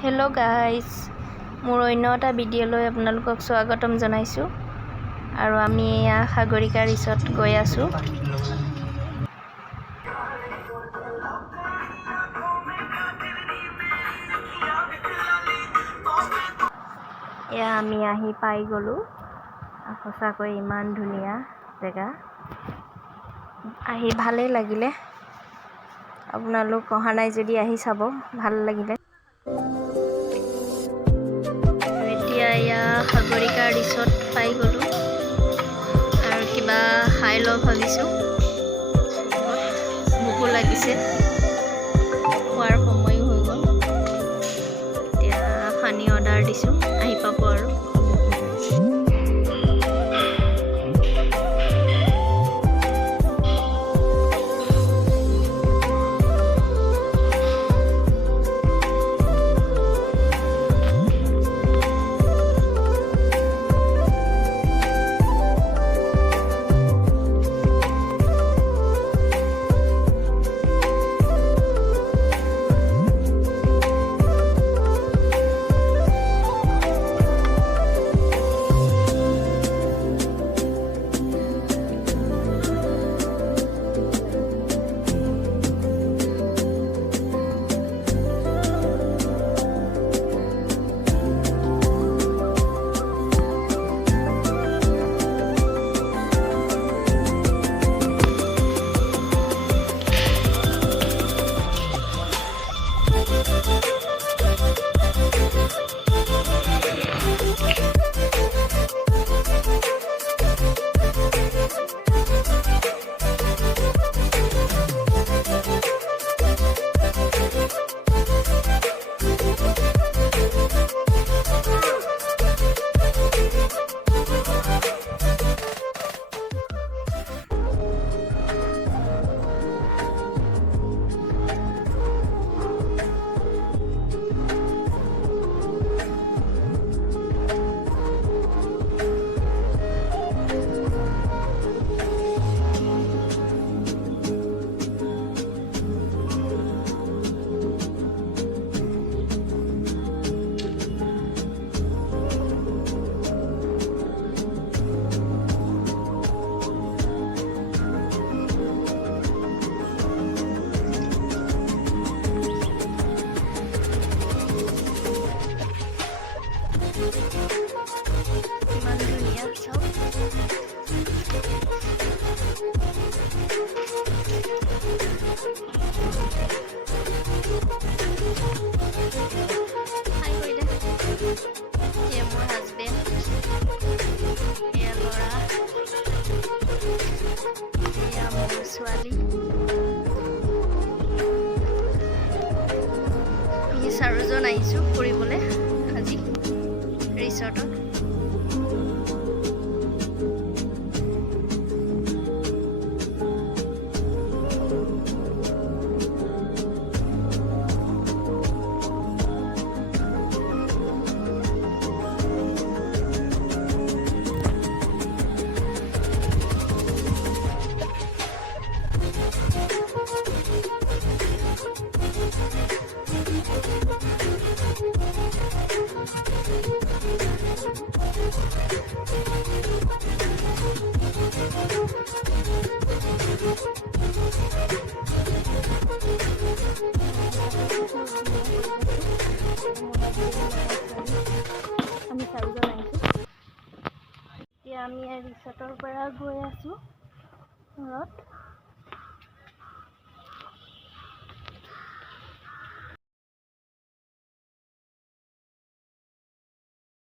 Hello' guys, মোৰ অন্য এটা ভিডিঅ'লৈ আপোনালোকক স্বাগতম জনাইছোঁ। আৰু আমি এয়া সাগৰিকা ৰিচৰ্ট গৈ আছোঁ। এয়া আমি আহি পাই গ'লোঁ। সঁচাকৈ ইমান ধুনীয়া জেগা, আহি ভালেই লাগিলে। আপোনালোক অহা নাই যদি আহি চাব, ভাল লাগিলে। এতিয়া এয়া সাগৰিকা ৰিচৰ্ট পাই গ'লোঁ আৰু কিবা খাই লওঁ ভাবিছোঁ। ভোকো লাগিছে, খোৱাৰ সময়ো হৈ গ'ল। এতিয়া পানী অৰ্ডাৰ দিছোঁ, আহি পাব আৰু। ইমান ধুনীয়া চব। এয়া মোৰ হাজবেণ্ড, এয়া ল'ৰা, এয়া মোৰ ছোৱালী। আমি চাৰিজন আহিছোঁ ফুৰিবলৈ আজি ৰিচৰ্টত। আমি চাৰিজন আহিছোঁ। এতিয়া আমি ৰিচৰ্টৰ পৰা গৈ আছোঁ ঘৰত।